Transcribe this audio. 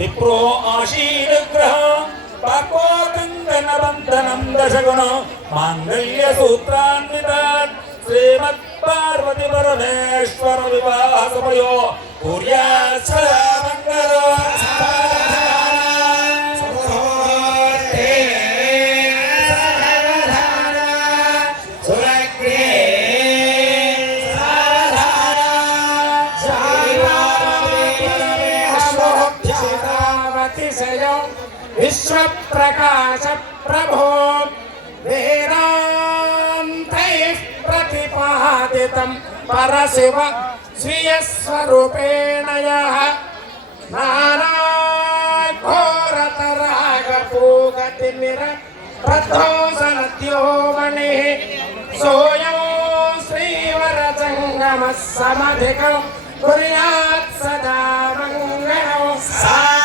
विप्रो आशीर्ग्रह पाको कंकणबन्धनं दशगुण माङ्गल्यसूत्रान्वितात् श्रीमत्पार्वती परमेश्वर विवाह समयो कुर्यात् सदा मङ्गलम्। विश्व प्रकाश प्रभो वेदान्तैः प्रतिपादितं परशिव स्वीय स्वरूपेण यः नानाघोरतरागपूगतिमिर प्रध्वंसनद्यो मणिः सोऽयं श्रीवरजङ्गमः समधिकं कुर्यात् सदा मङ्गलम्।